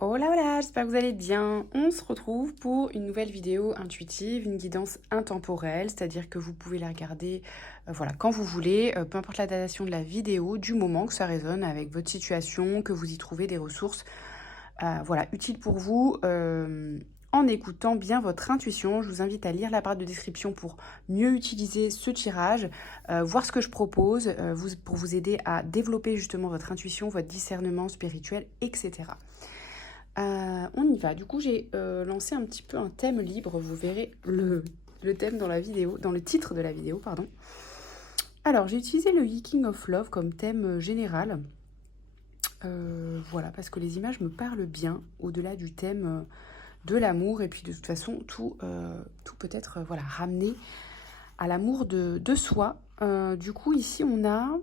Hola, hola, j'espère que vous allez bien. On se retrouve pour une nouvelle vidéo intuitive, une guidance intemporelle, c'est-à-dire que vous pouvez la regarder voilà, quand vous voulez, peu importe la datation de la vidéo, du moment que ça résonne avec votre situation, que vous y trouvez des ressources voilà, utiles pour vous. En écoutant bien votre intuition, je vous invite à lire la barre de description pour mieux utiliser ce tirage, voir ce que je propose pour vous aider à développer justement votre intuition, votre discernement spirituel, etc. On y va. Du coup, j'ai lancé un petit peu un thème libre. Vous verrez le thème dans la vidéo, dans le titre de la vidéo, pardon. Alors, j'ai utilisé le Hiking of Love comme thème général. Voilà, parce que les images me parlent bien, au-delà du thème de l'amour. Et puis, de toute façon, tout peut être voilà, ramené à l'amour de soi. Du coup, ici, on a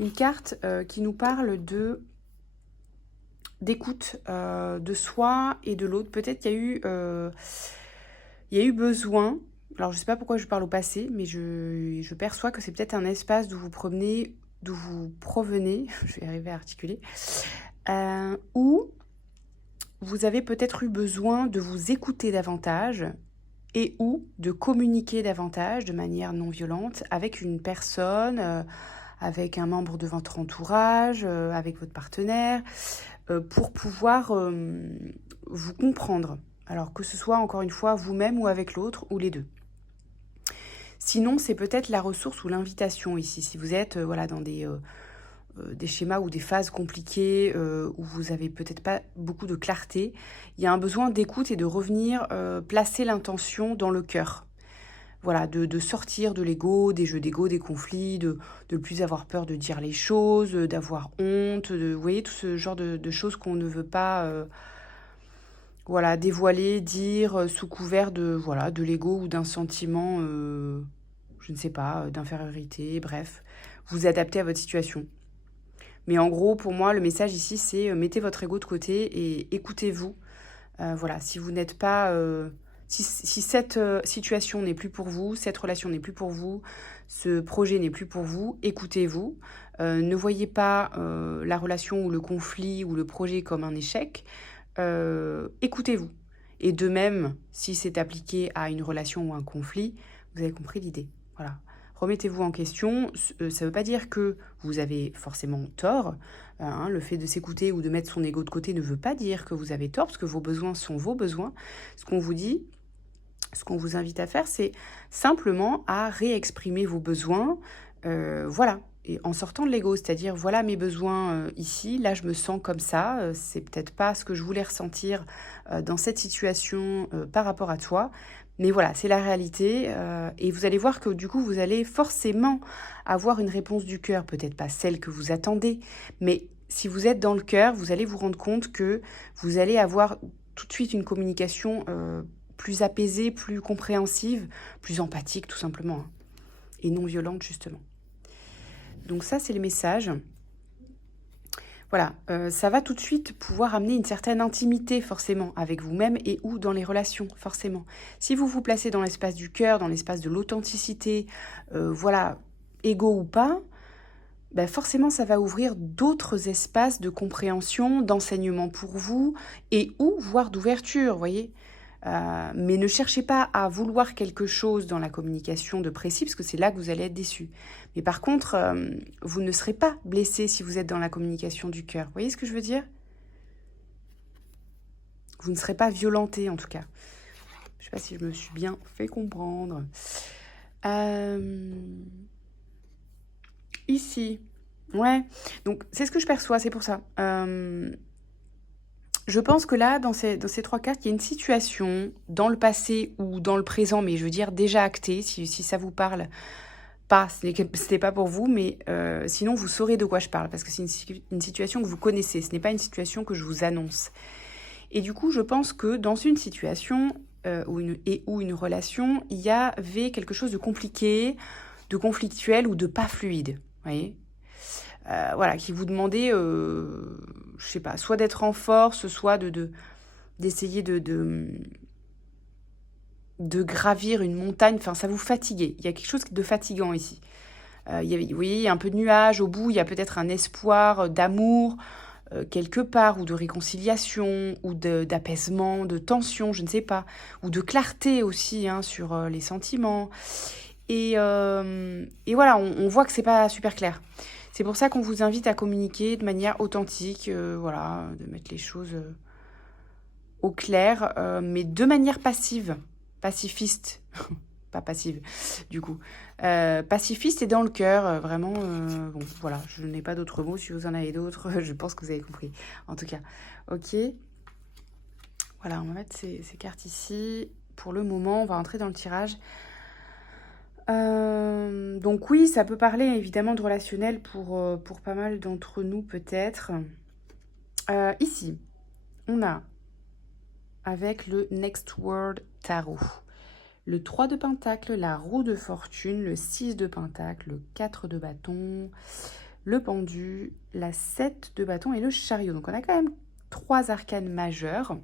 une carte qui nous parle d'écoute de soi et de l'autre. Peut-être qu'il y a eu besoin, alors je ne sais pas pourquoi je parle au passé, mais je perçois que c'est peut-être un espace d'où vous provenez, d'où vous provenez, je vais arriver à articuler, où vous avez peut-être eu besoin de vous écouter davantage et ou de communiquer davantage de manière non violente avec une personne, avec un membre de votre entourage, avec votre partenaire, pour pouvoir vous comprendre. Alors que ce soit encore une fois vous-même ou avec l'autre ou les deux. Sinon, c'est peut-être la ressource ou l'invitation ici. Si vous êtes voilà, dans des schémas ou des phases compliquées où vous avez peut-être pas beaucoup de clarté, il y a un besoin d'écoute et de revenir placer l'intention dans le cœur. Voilà, de sortir de l'ego, des jeux d'ego, des conflits, de ne plus avoir peur de dire les choses, d'avoir honte, vous voyez, tout ce genre de choses qu'on ne veut pas voilà, dévoiler, dire sous couvert voilà, de l'ego ou d'un sentiment, je ne sais pas, d'infériorité, bref, vous adaptez à votre situation. Mais en gros, pour moi, le message ici, c'est mettez votre ego de côté et écoutez-vous. Voilà, si vous n'êtes pas... si cette situation n'est plus pour vous, cette relation n'est plus pour vous, ce projet n'est plus pour vous, écoutez-vous. Ne voyez pas la relation ou le conflit ou le projet comme un échec. Écoutez-vous. Et de même, si c'est appliqué à une relation ou un conflit, vous avez compris l'idée. Voilà. Remettez-vous en question. Ça ne veut pas dire que vous avez forcément tort. Hein, le fait de s'écouter ou de mettre son ego de côté ne veut pas dire que vous avez tort, parce que vos besoins sont vos besoins. Ce qu'on vous dit, ce qu'on vous invite à faire, c'est simplement à réexprimer vos besoins. Voilà. Et en sortant de l'ego, c'est-à-dire voilà mes besoins ici, là je me sens comme ça, c'est peut-être pas ce que je voulais ressentir dans cette situation par rapport à toi, mais voilà, c'est la réalité et vous allez voir que du coup vous allez forcément avoir une réponse du cœur, peut-être pas celle que vous attendez, mais si vous êtes dans le cœur, vous allez vous rendre compte que vous allez avoir tout de suite une communication plus apaisée, plus compréhensive, plus empathique tout simplement, hein, et non violente justement. Donc ça, c'est le message. Voilà, ça va tout de suite pouvoir amener une certaine intimité forcément avec vous-même et ou dans les relations, forcément. Si vous vous placez dans l'espace du cœur, dans l'espace de l'authenticité, voilà, égo ou pas, ben forcément ça va ouvrir d'autres espaces de compréhension, d'enseignement pour vous et ou voire d'ouverture, vous voyez. Mais ne cherchez pas à vouloir quelque chose dans la communication de précis, parce que c'est là que vous allez être déçu. Mais par contre, vous ne serez pas blessé si vous êtes dans la communication du cœur. Vous voyez ce que je veux dire? Vous ne serez pas violenté, en tout cas. Je ne sais pas si je me suis bien fait comprendre. Ici. Ouais. Donc, c'est ce que je perçois, c'est pour ça. Je pense que là, dans ces trois cartes, il y a une situation dans le passé ou dans le présent, mais je veux dire déjà actée, si ça vous parle pas, ce n'est pas pour vous, mais sinon vous saurez de quoi je parle, parce que c'est une situation que vous connaissez, ce n'est pas une situation que je vous annonce. Et du coup, je pense que dans une situation ou une relation, il y avait quelque chose de compliqué, de conflictuel ou de pas fluide, vous voyez, voilà, qui vous demandait, je sais pas, soit d'être en force, soit d'essayer de gravir une montagne. Enfin, ça vous fatiguait. Il y a quelque chose de fatigant ici. Vous voyez, il y a un peu de nuages. Au bout, il y a peut-être un espoir d'amour. quelque part, ou de réconciliation, ou d'apaisement, de tension, je ne sais pas, ou de clarté aussi hein, sur les sentiments. Et voilà, on voit que c'est pas super clair. C'est pour ça qu'on vous invite à communiquer de manière authentique, voilà, de mettre les choses au clair, mais de manière passive, pacifiste, pas passive, du coup. Pacifiste et dans le cœur, vraiment, bon, voilà, je n'ai pas d'autres mots, si vous en avez d'autres, je pense que vous avez compris, en tout cas. Ok, voilà, on va mettre ces cartes ici. Pour le moment, on va entrer dans le tirage. Donc oui, ça peut parler évidemment de relationnel pour pas mal d'entre nous peut-être. Ici, on a avec le Next World Tarot le 3 de Pentacle, la roue de fortune, le 6 de Pentacle, le 4 de bâton, le pendu, la 7 de bâton et le chariot. Donc on a quand même 3 arcanes majeures.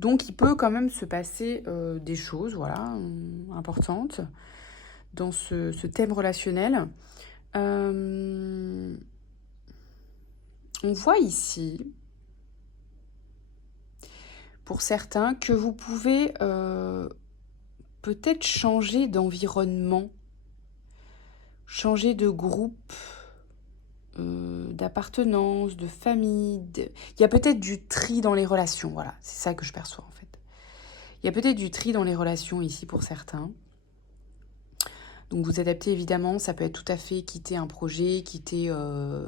Donc il peut quand même se passer des choses, voilà, importantes dans ce thème relationnel. On voit ici, pour certains, que vous pouvez peut-être changer d'environnement, changer de groupe, d'appartenance, de famille. Il y a peut-être du tri dans les relations, voilà, c'est ça que je perçois en fait. Il y a peut-être du tri dans les relations ici pour certains. Donc vous adaptez évidemment, ça peut être tout à fait quitter un projet, quitter un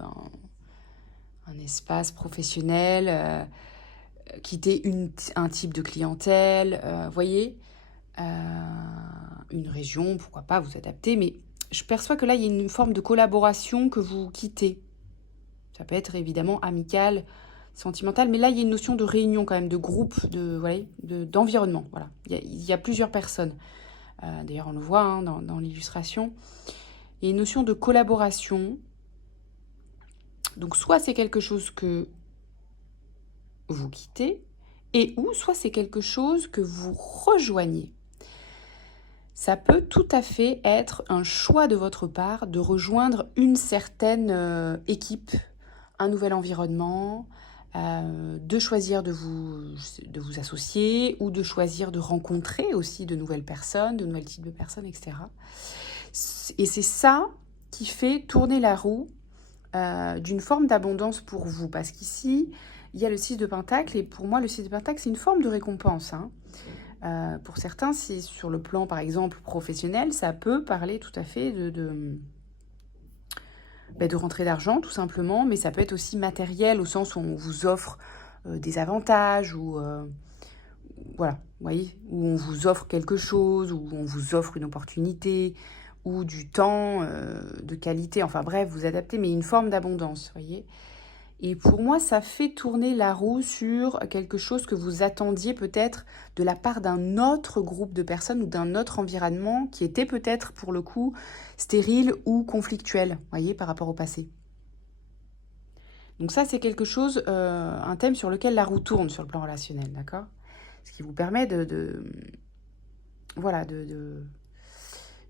espace professionnel, quitter un type de clientèle, voyez, une région, pourquoi pas vous adapter, mais je perçois que là il y a une forme de collaboration que vous quittez. Ça peut être évidemment amical, sentimental, mais là il y a une notion de réunion quand même, de groupe, d'environnement, voilà. Il y a plusieurs personnes. D'ailleurs, on le voit hein, dans l'illustration. Il y a une notion de collaboration. Donc, soit c'est quelque chose que vous quittez, ou soit c'est quelque chose que vous rejoignez. Ça peut tout à fait être un choix de votre part de rejoindre une certaine équipe, un nouvel environnement, de choisir de vous associer ou de choisir de rencontrer aussi de nouvelles personnes, de nouveaux types de personnes, etc. Et c'est ça qui fait tourner la roue d'une forme d'abondance pour vous. Parce qu'ici, il y a le 6 de Pentacle et pour moi, le 6 de Pentacle, c'est une forme de récompense. Hein. Pour certains, c'est sur le plan, par exemple, professionnel, ça peut parler tout à fait de rentrée d'argent, tout simplement, mais ça peut être aussi matériel, au sens où on vous offre des avantages, ou voilà, vous voyez, où on vous offre quelque chose, où on vous offre une opportunité, ou du temps de qualité, enfin bref, vous adaptez, mais une forme d'abondance, vous voyez. Et pour moi, ça fait tourner la roue sur quelque chose que vous attendiez peut-être de la part d'un autre groupe de personnes ou d'un autre environnement qui était peut-être, pour le coup, stérile ou conflictuel, voyez, par rapport au passé. Donc ça, c'est quelque chose, un thème sur lequel la roue tourne sur le plan relationnel, d'accord ? Ce qui vous permet voilà, je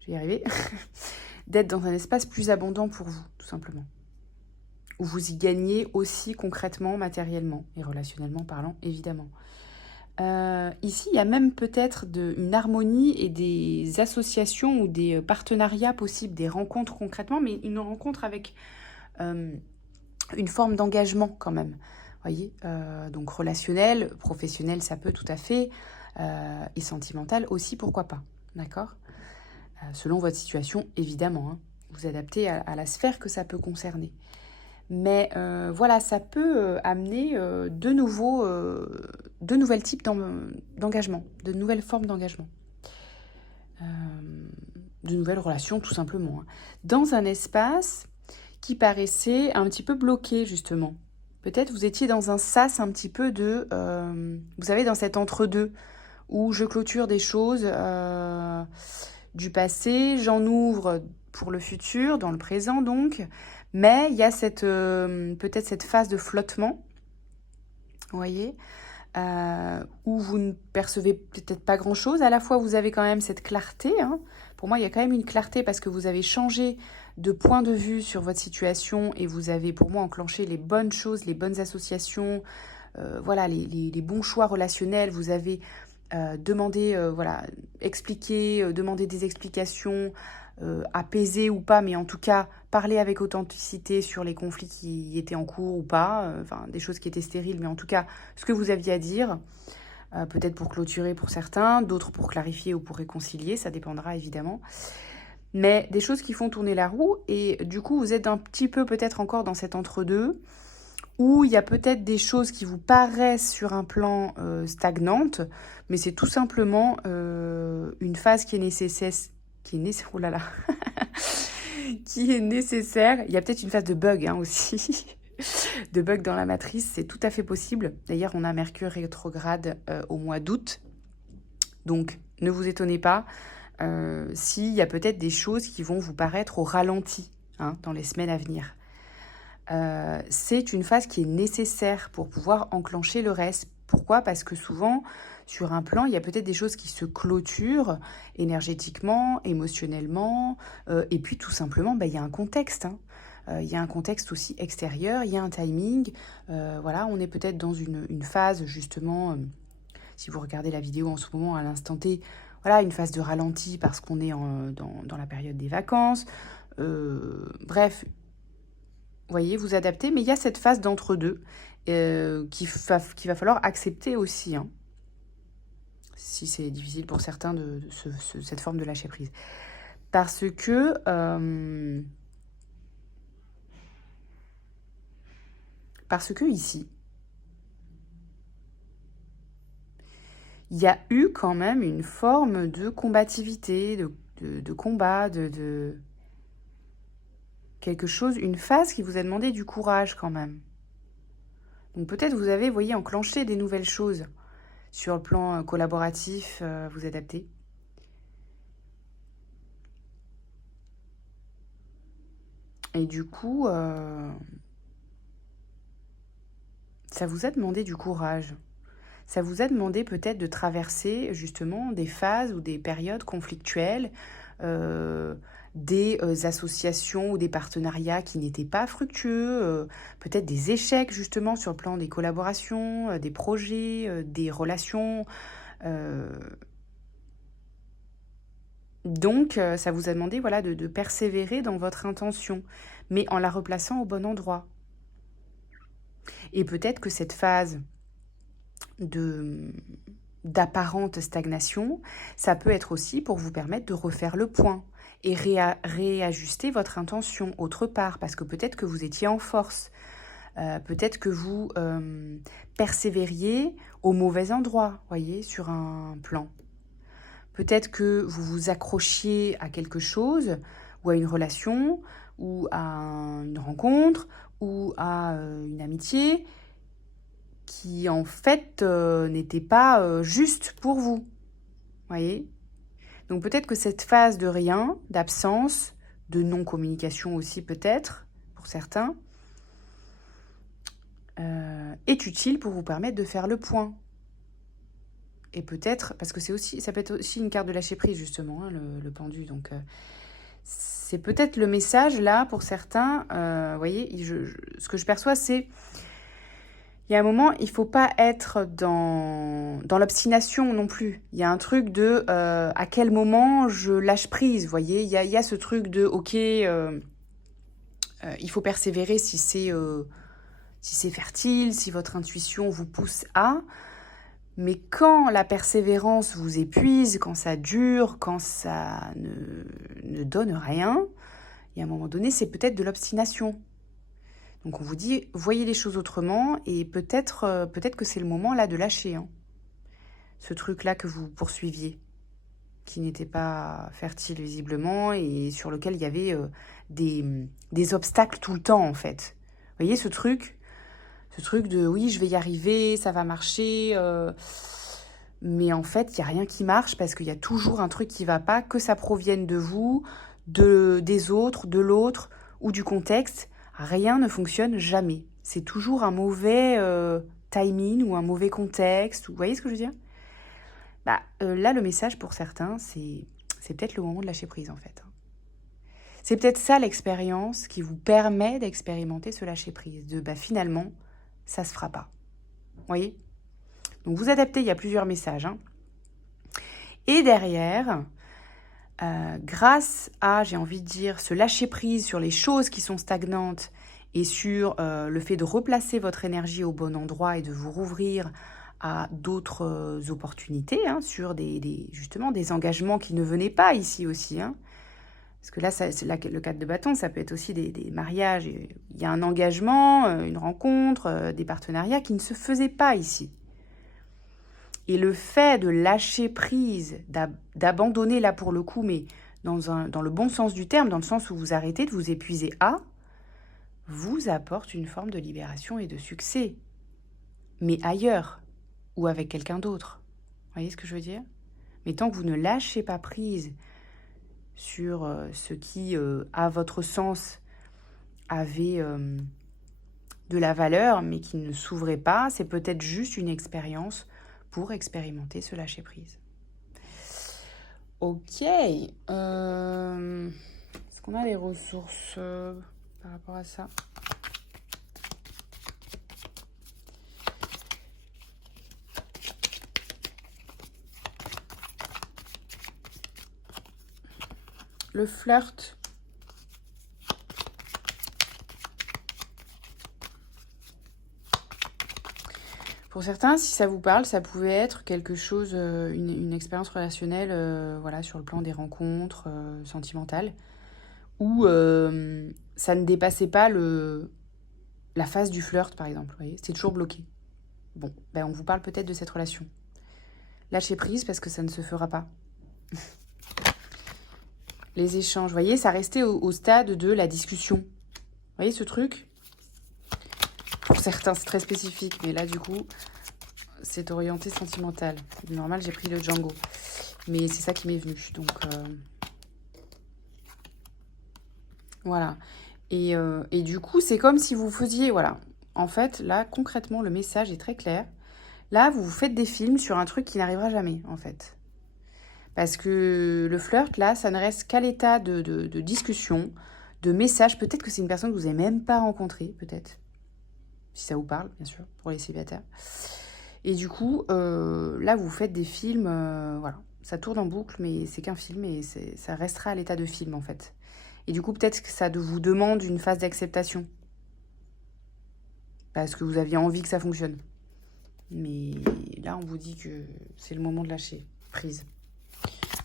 vais y arriver, d'être dans un espace plus abondant pour vous, tout simplement. Où vous y gagnez aussi concrètement, matériellement et relationnellement parlant, évidemment. Ici, il y a même peut-être une harmonie et des associations ou des partenariats possibles, des rencontres concrètement, mais une rencontre avec une forme d'engagement quand même. Voyez, donc relationnel, professionnel, ça peut tout à fait, et sentimental aussi, pourquoi pas, d'accord ? Selon votre situation, évidemment, hein, vous adaptez à la sphère que ça peut concerner. Mais voilà, ça peut amener de nouvelles types d'engagement, de nouvelles formes d'engagement, de nouvelles relations tout simplement, hein, dans un espace qui paraissait un petit peu bloqué justement. Peut-être vous étiez dans un sas un petit peu vous savez, dans cet entre-deux, où je clôture des choses du passé, j'en ouvre pour le futur, dans le présent donc, mais il y a peut-être cette phase de flottement, vous voyez, où vous ne percevez peut-être pas grand-chose. À la fois, vous avez quand même cette clarté, hein, Pour moi, il y a quand même une clarté parce que vous avez changé de point de vue sur votre situation et vous avez, pour moi, enclenché les bonnes choses, les bonnes associations, voilà, les bons choix relationnels. Vous avez demandé, voilà, expliqué, demandé des explications, apaiser ou pas, mais en tout cas, parler avec authenticité sur les conflits qui étaient en cours ou pas, enfin, des choses qui étaient stériles, mais en tout cas, ce que vous aviez à dire. Peut-être pour clôturer pour certains, d'autres pour clarifier ou pour réconcilier, ça dépendra évidemment. Mais des choses qui font tourner la roue, et du coup vous êtes un petit peu peut-être encore dans cet entre-deux, où il y a peut-être des choses qui vous paraissent sur un plan stagnantes, mais c'est tout simplement une phase qui est nécessaire, oh là là, qui est nécessaire. Il y a peut-être une phase de bug aussi. De bugs dans la matrice, c'est tout à fait possible. D'ailleurs, on a Mercure rétrograde au mois d'août. Donc, ne vous étonnez pas s'il y a peut-être des choses qui vont vous paraître au ralenti dans les semaines à venir. C'est une phase qui est nécessaire pour pouvoir enclencher le reste. Pourquoi ? Parce que souvent, sur un plan, il y a peut-être des choses qui se clôturent énergétiquement, émotionnellement, et puis tout simplement, il y a un contexte. Il y a un contexte aussi extérieur, il y a un timing. Voilà, on est peut-être dans une phase, justement, si vous regardez la vidéo en ce moment, à l'instant T, voilà, une phase de ralenti parce qu'on est dans la période des vacances. Bref, vous voyez, vous adaptez, mais il y a cette phase d'entre-deux qu'il va falloir accepter aussi, si c'est difficile pour certains de cette forme de lâcher prise. Parce que... ici, il y a eu quand même une forme de combativité, de combat, de quelque chose, une phase qui vous a demandé du courage quand même. Donc peut-être vous avez, voyez, enclenché des nouvelles choses sur le plan collaboratif, vous adapter. Et du coup, ça vous a demandé du courage. Ça vous a demandé peut-être de traverser justement des phases ou des périodes conflictuelles, des associations ou des partenariats qui n'étaient pas fructueux, peut-être des échecs justement sur le plan des collaborations, des projets, des relations. Donc, ça vous a demandé voilà, de persévérer dans votre intention, mais en la replaçant au bon endroit. Et peut-être que cette phase d'apparente stagnation, ça peut être aussi pour vous permettre de refaire le point et réajuster votre intention autre part, parce que peut-être que vous étiez en force, peut-être que vous persévériez au mauvais endroit, voyez, sur un plan. Peut-être que vous vous accrochiez à quelque chose, ou à une relation, ou à une rencontre, ou à une amitié, qui en fait n'était pas juste pour vous, voyez. Donc peut-être que cette phase de rien, d'absence, de non-communication aussi peut-être, pour certains, est utile pour vous permettre de faire le point. Et peut-être, parce que ça peut être aussi une carte de lâcher prise justement, le pendu, donc c'est peut-être le message là pour certains, vous voyez, ce que je perçois c'est, il y a un moment, il ne faut pas être dans l'obstination non plus. Il y a un truc de à quel moment je lâche prise, vous voyez. Il y a ce truc de, ok, il faut persévérer si c'est fertile, si votre intuition vous pousse à. Mais quand la persévérance vous épuise, quand ça dure, quand ça ne donne rien, il y a un moment donné, c'est peut-être de l'obstination. Donc on vous dit, voyez les choses autrement et peut-être que c'est le moment là de lâcher. Ce truc-là que vous poursuiviez, qui n'était pas fertile visiblement et sur lequel il y avait des obstacles tout le temps en fait. Vous voyez ce truc de oui, je vais y arriver, ça va marcher, mais en fait, il n'y a rien qui marche parce qu'il y a toujours un truc qui ne va pas, que ça provienne de vous, des autres, de l'autre ou du contexte. Rien ne fonctionne jamais. C'est toujours un mauvais timing ou un mauvais contexte. Vous voyez ce que je veux dire ? Là, le message pour certains, c'est c'est peut-être le moment de lâcher prise en fait. C'est peut-être ça l'expérience qui vous permet d'expérimenter ce lâcher prise, de finalement, ça se fera pas. Vous voyez? Donc vous adaptez, il y a plusieurs messages. Hein. Et derrière, grâce à, j'ai envie de dire, ce lâcher prise sur les choses qui sont stagnantes et sur le fait de replacer votre énergie au bon endroit et de vous rouvrir à d'autres opportunités, hein, sur justement des engagements qui ne venaient pas ici aussi. Hein. Parce que là, le cadre de bâton, ça peut être aussi des mariages. Il y a un engagement, une rencontre, des partenariats qui ne se faisaient pas ici. Et le fait de lâcher prise, d'abandonner là pour le coup, mais dans le bon sens du terme, dans le sens où vous arrêtez de vous épuiser vous apporte une forme de libération et de succès. Mais ailleurs, ou avec quelqu'un d'autre. Vous voyez ce que je veux dire? Mais tant que vous ne lâchez pas prise sur ce qui, à votre sens, avait de la valeur, mais qui ne s'ouvrait pas, c'est peut-être juste une expérience pour expérimenter ce lâcher-prise. Ok. Est-ce qu'on a des ressources par rapport à ça? Le flirt. Pour certains, si ça vous parle, ça pouvait être quelque chose, une expérience relationnelle, voilà, sur le plan des rencontres sentimentales, où ça ne dépassait pas la phase du flirt, par exemple. Vous voyez, c'était toujours bloqué. Bon, on vous parle peut-être de cette relation. Lâchez prise parce que ça ne se fera pas. Les échanges, vous voyez, ça restait au stade de la discussion. Vous voyez ce truc? Pour certains, c'est très spécifique, mais là, du coup, c'est orienté sentimental. Normal, j'ai pris le Django. Mais c'est ça qui m'est venu. Donc, voilà. Et du coup, c'est comme si vous faisiez... Voilà. En fait, là, concrètement, le message est très clair. Là, vous faites des films sur un truc qui n'arrivera jamais, en fait. Parce que le flirt, là, ça ne reste qu'à l'état de discussion, de message. Peut-être que c'est une personne que vous n'avez même pas rencontrée, peut-être. Si ça vous parle, bien sûr, pour les célibataires. Et du coup, là, vous faites des films, voilà. Ça tourne en boucle, mais c'est qu'un film et ça restera à l'état de film, en fait. Et du coup, peut-être que ça vous demande une phase d'acceptation. Parce que vous aviez envie que ça fonctionne. Mais là, on vous dit que c'est le moment de lâcher prise.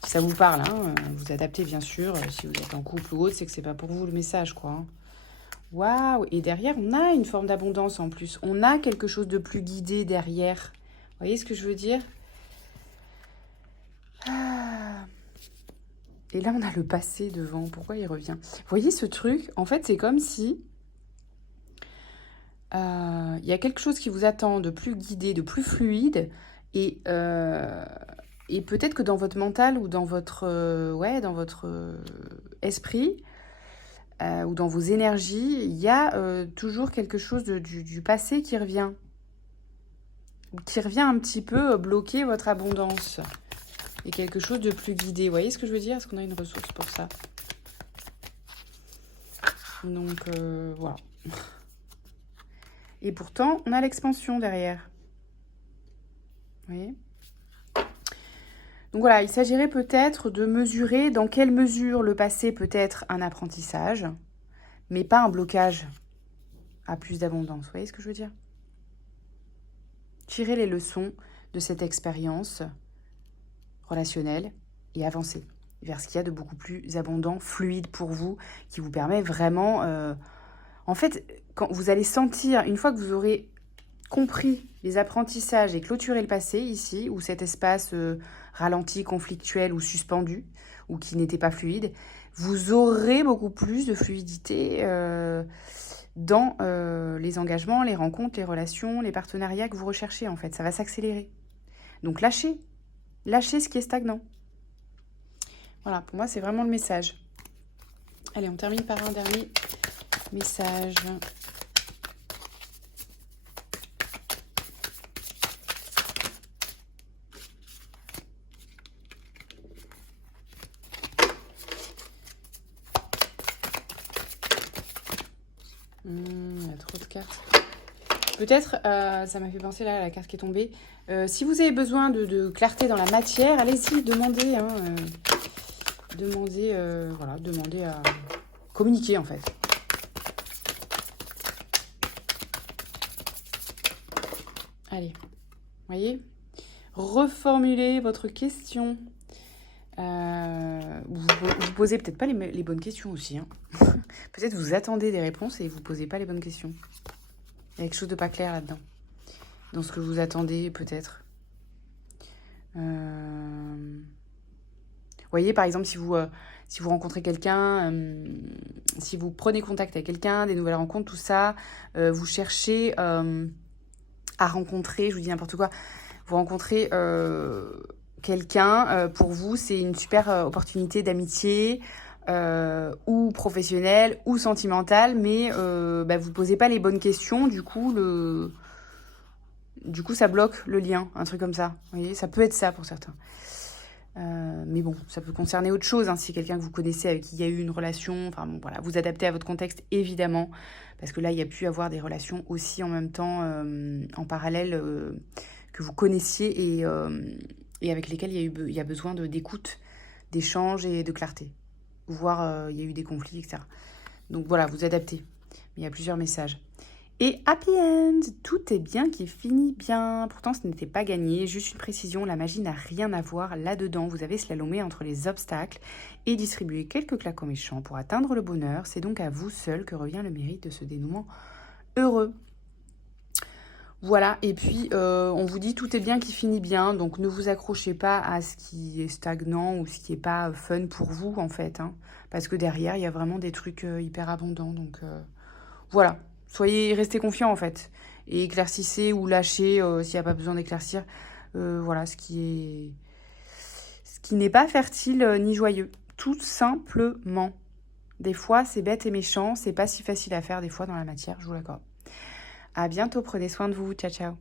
Si ça vous parle, hein, vous adaptez bien sûr. Si vous êtes en couple ou autre, c'est que c'est pas pour vous le message, quoi. Hein. Waouh! Et derrière, on a une forme d'abondance en plus. On a quelque chose de plus guidé derrière. Vous voyez ce que je veux dire? Ah. Et là, on a le passé devant. Pourquoi il revient? Vous voyez ce truc? En fait, c'est comme si il y a quelque chose qui vous attend de plus guidé, de plus fluide. Et peut-être que dans votre mental ou dans votre, dans votre esprit ou dans vos énergies, il y a toujours quelque chose du passé qui revient un petit peu bloquer votre abondance. Et quelque chose de plus guidé. Vous voyez ce que je veux dire? Est-ce qu'on a une ressource pour ça? Donc, voilà. Et pourtant, on a l'expansion derrière. Vous voyez? Donc voilà, il s'agirait peut-être de mesurer dans quelle mesure le passé peut être un apprentissage, mais pas un blocage à plus d'abondance. Vous voyez ce que je veux dire? Tirer les leçons de cette expérience relationnelle et avancer vers ce qu'il y a de beaucoup plus abondant, fluide pour vous, qui vous permet vraiment... En fait, quand vous allez sentir, une fois que vous aurez compris les apprentissages et clôturé le passé ici, ou cet espace ralenti, conflictuel ou suspendu, ou qui n'était pas fluide, vous aurez beaucoup plus de fluidité dans les engagements, les rencontres, les relations, les partenariats que vous recherchez en fait. Ça va s'accélérer. Donc lâchez ce qui est stagnant. Voilà, pour moi, c'est vraiment le message. Allez, on termine par un dernier message. Peut-être, ça m'a fait penser là à la carte qui est tombée. Si vous avez besoin de clarté dans la matière, allez-y, demandez. Hein, voilà, demandez à communiquer en fait. Allez, voyez, reformulez votre question. Vous posez peut-être pas les bonnes questions aussi. Hein. Peut-être vous attendez des réponses et vous posez pas les bonnes questions. Il y a quelque chose de pas clair là-dedans. Dans ce que vous attendez, peut-être. Voyez, par exemple, si vous rencontrez quelqu'un, si vous prenez contact avec quelqu'un, des nouvelles rencontres, tout ça, vous cherchez à rencontrer, je vous dis n'importe quoi, vous rencontrez quelqu'un, pour vous, c'est une super opportunité d'amitié ou professionnelle ou sentimentale, mais vous ne posez pas les bonnes questions, du coup, ça bloque le lien, un truc comme ça. Vous voyez, ça peut être ça pour certains. Mais bon, ça peut concerner autre chose, hein, si c'est quelqu'un que vous connaissez, avec qui il y a eu une relation, enfin bon, voilà, vous adaptez à votre contexte, évidemment, parce que là, il y a pu avoir des relations aussi en même temps, en parallèle, que vous connaissiez et avec lesquelles il y a besoin d'écoute, d'échange et de clarté, voire il y a eu des conflits, etc. Donc voilà, vous adaptez. Il y a plusieurs messages. Et happy end, tout est bien qui finit bien. Pourtant, ce n'était pas gagné. Juste une précision, la magie n'a rien à voir là-dedans. Vous avez slalomé entre les obstacles et distribué quelques claques aux méchants pour atteindre le bonheur. C'est donc à vous seul que revient le mérite de ce dénouement heureux. Voilà, et puis on vous dit tout est bien qui finit bien. Donc ne vous accrochez pas à ce qui est stagnant ou ce qui n'est pas fun pour vous, en fait. Hein, parce que derrière, il y a vraiment des trucs hyper abondants. Donc voilà. Restez confiants en fait. Et éclaircissez ou lâchez s'il n'y a pas besoin d'éclaircir. Voilà, ce qui n'est pas fertile ni joyeux. Tout simplement. Des fois, c'est bête et méchant. C'est pas si facile à faire des fois dans la matière, je vous l'accorde. À bientôt, prenez soin de vous. Ciao, ciao.